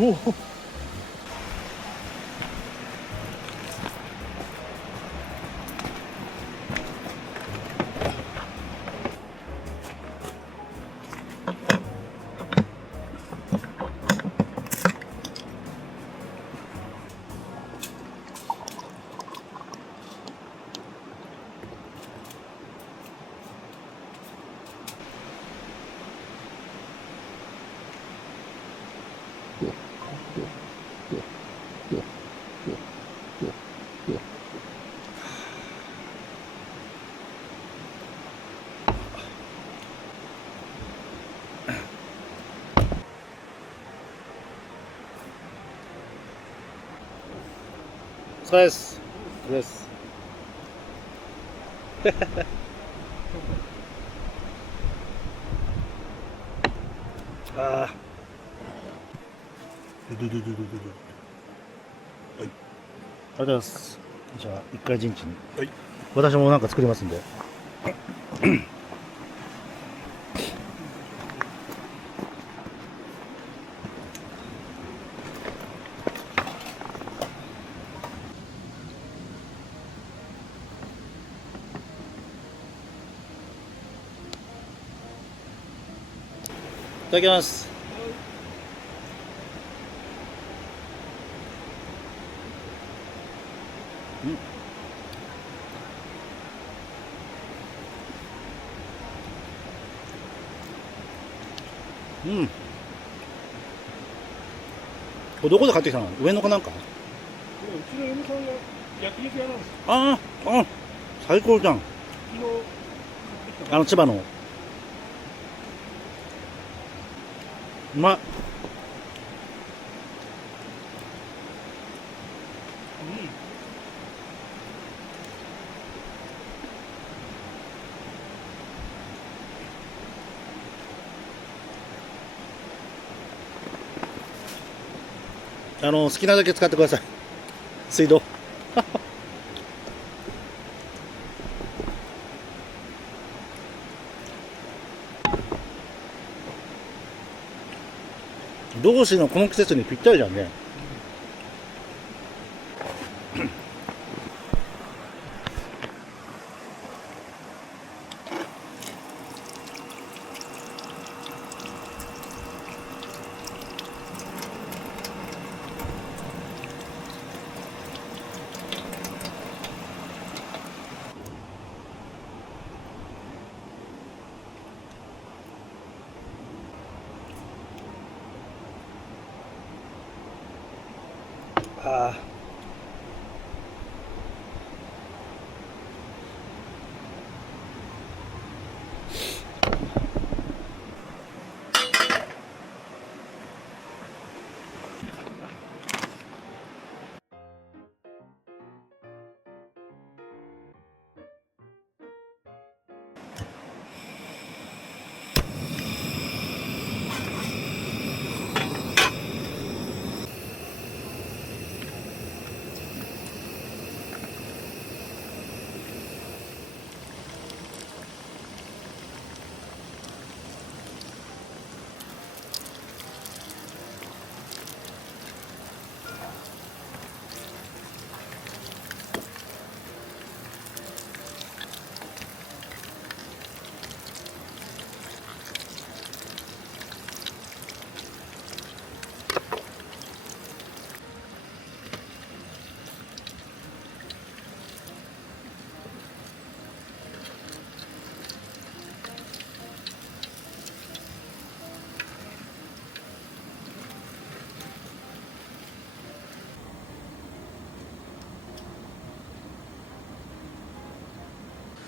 おお。お疲れです。お疲れです。ああ。ドゥドゥドゥドゥドゥドゥ。はい。ありがとうございます。じゃあ一回陣地に。はい。私もなんか作りますんで。いただきます。うん。これどこで買ってきたの？上野かなんか？うちの嫁さんが焼肉屋なんですよ。ああ、ああ、最高じゃん。昨日買ってきた。千葉の。うまっ。好きなだけ使ってください。水道。同志のこの季節にぴったりじゃんね。ああ。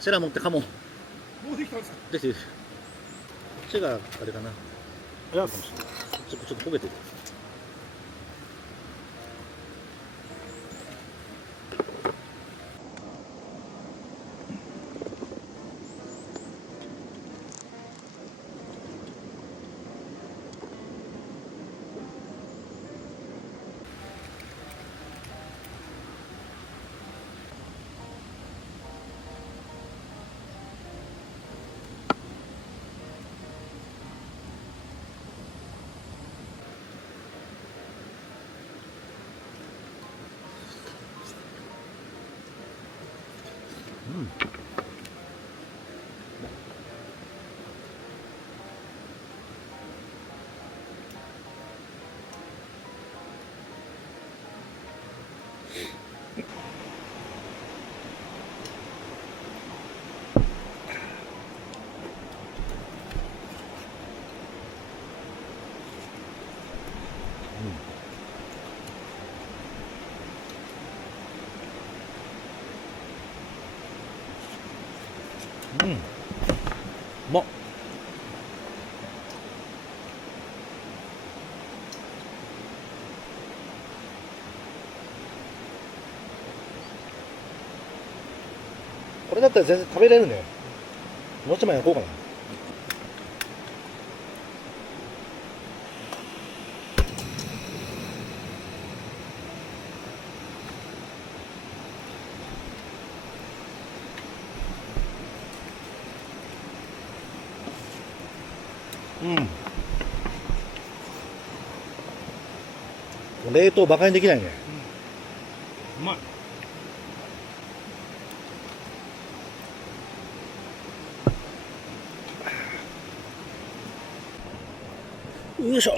セラ持ってカモン。もうできたんですか？できてる。こっちがあれかな。いや、かもしれない。ちょっと焦げてる。うん、うまっ。これだったら全然食べれるね。もう一枚焼こうかな。うん。冷凍バカにできないね。うまい。よいしょ。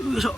よいしょ。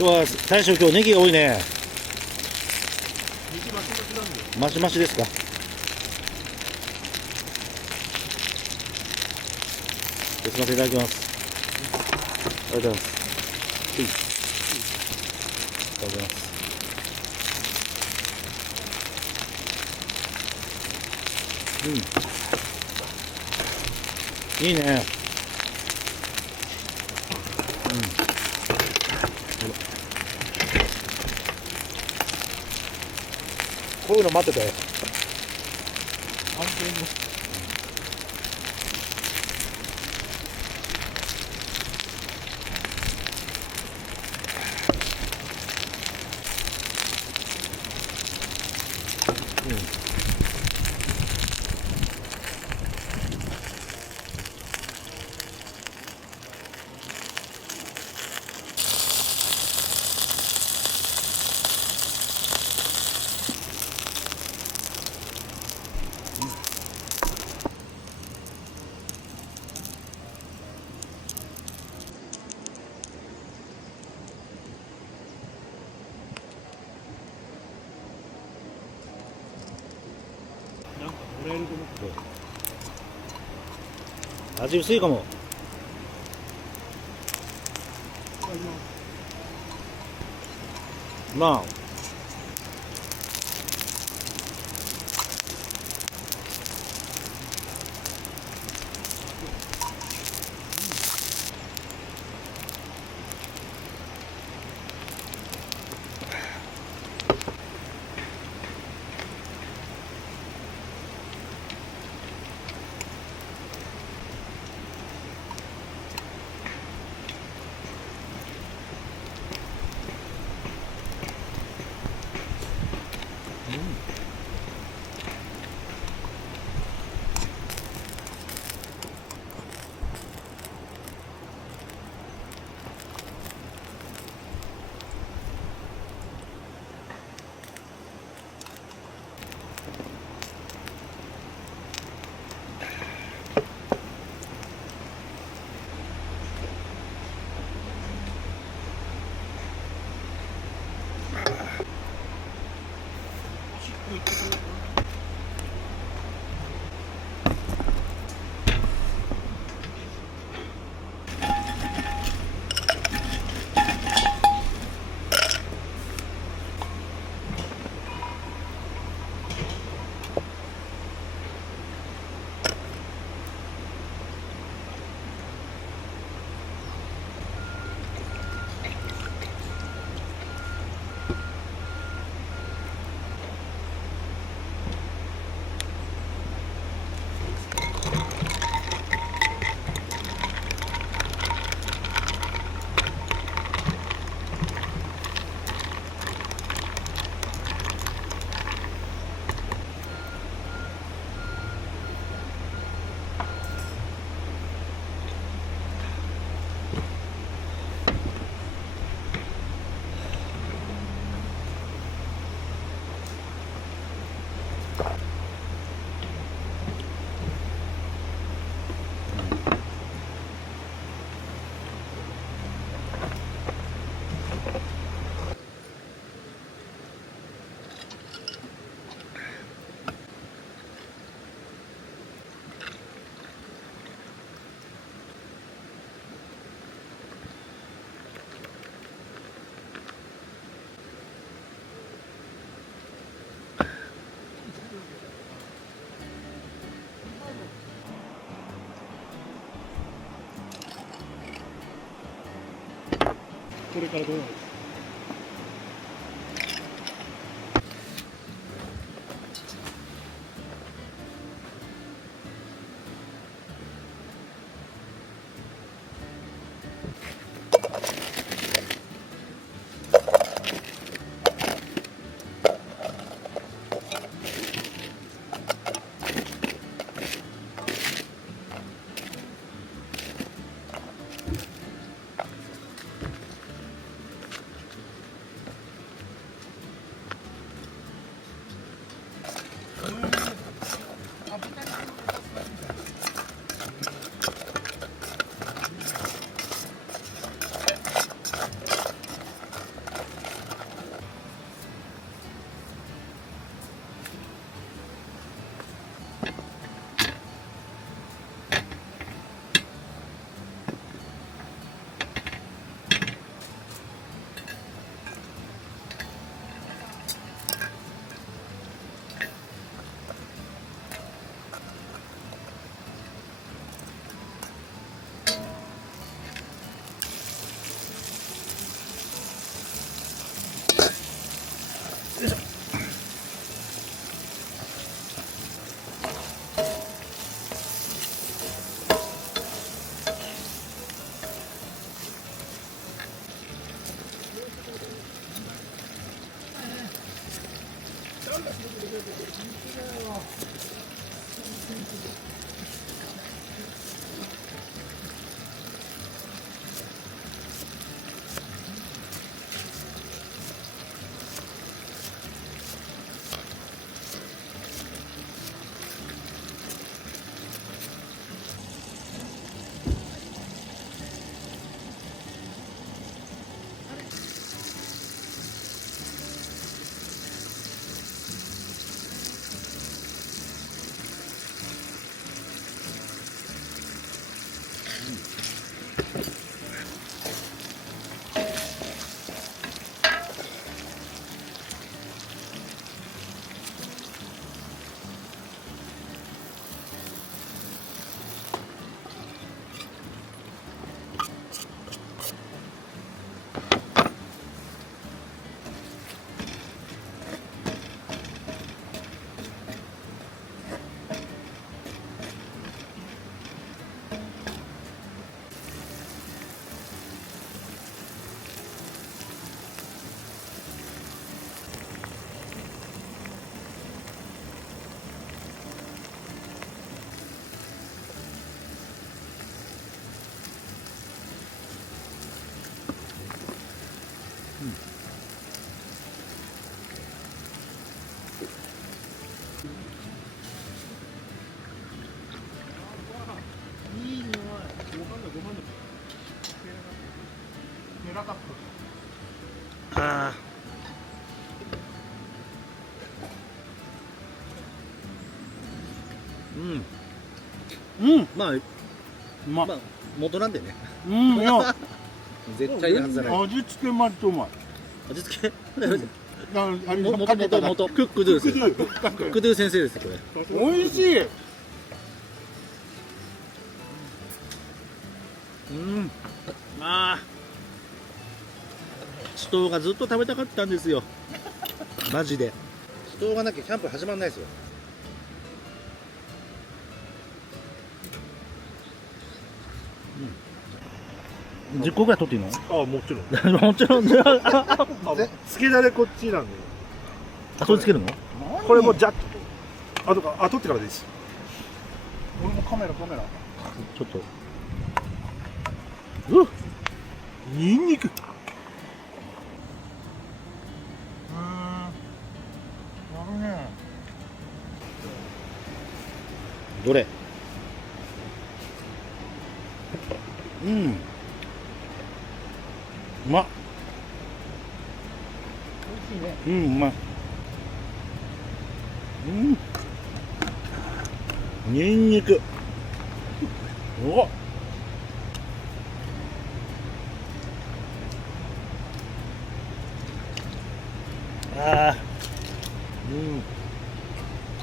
今日は大将、今日ネギが多いね。肉マシマシなんで。マシマシですか。すみません、いただきます。ありがとうございます。いただきます。いいね。こういうの待ってたよ。安全の。なんかもらえると思って味薄いかも。まあ。これからどうなる？あまあままあ元なんでねいや絶対いいはずじゃない味付けまりとうまい。味付けあれ元かけただけ元クックドゥですクックドゥクックドゥ先生ですこれおいしい。あシトウがずっと食べたかったんですよマジでシトウがなきゃキャンプ始まんないですよ10個ぐらい取っていいのあ、もちろん。もちろんつけだれこっちなんで。あそれつけるのこれもジャッと。あとってからでいいです。俺もカメラ。ちょっとニンニク。どれうまっうまいニンニクおっあ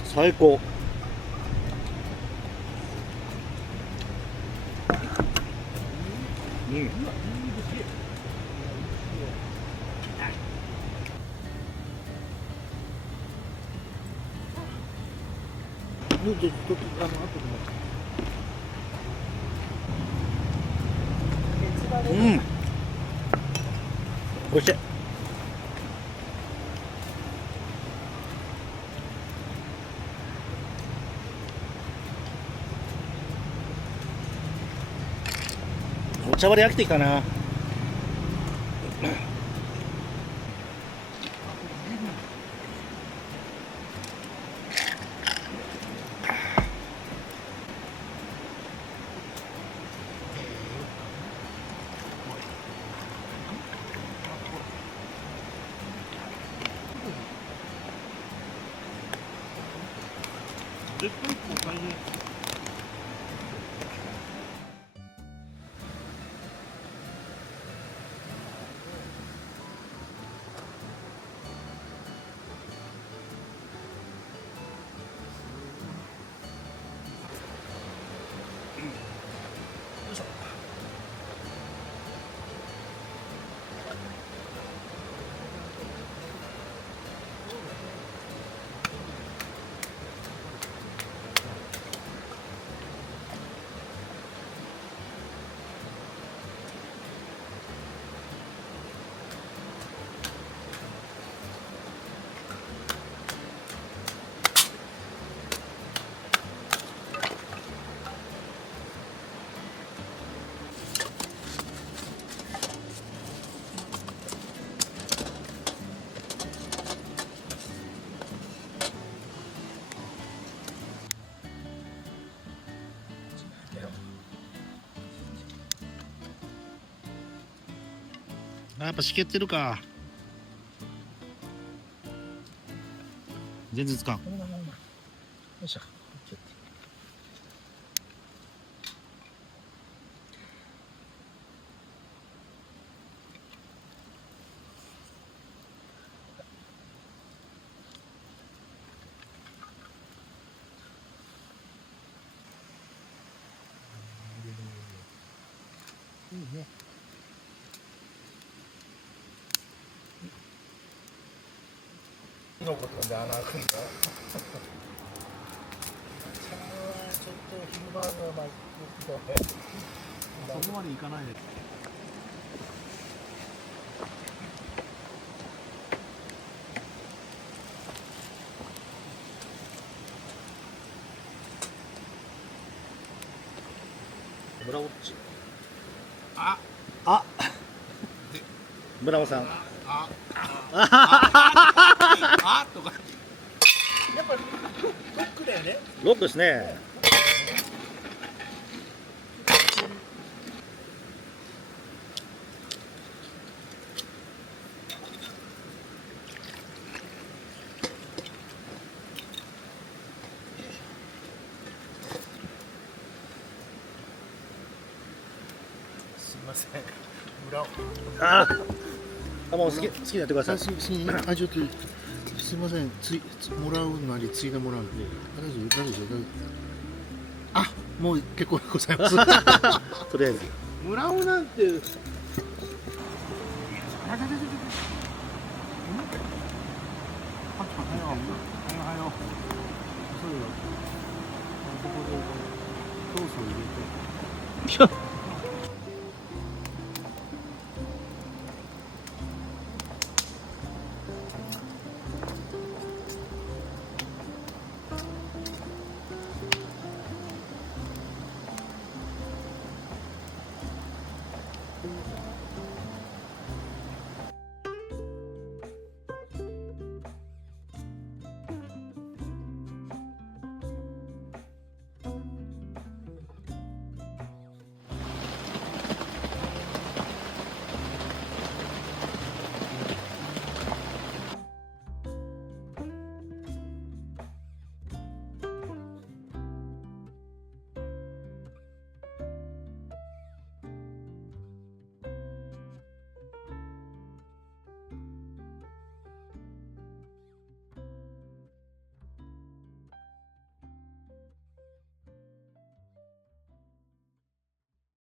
最高おいしいお茶割り飽きてきたな絶対一個大変。やっぱしけってるか。全然つかん。よいしょ。いいね。のことで穴開くんだ。ちょっと昼間のそこまでいかないで。村尾っち。あ、あ。村尾さん。あとか。やっぱロックだよね。ロックですね。すみません。裏を。あ、もう好きになってください。ちょっとすみません、もらうなりついでもらう。大丈夫。あ、もう結構でございます。とりあえず。もらうなんて。ソースを入れて。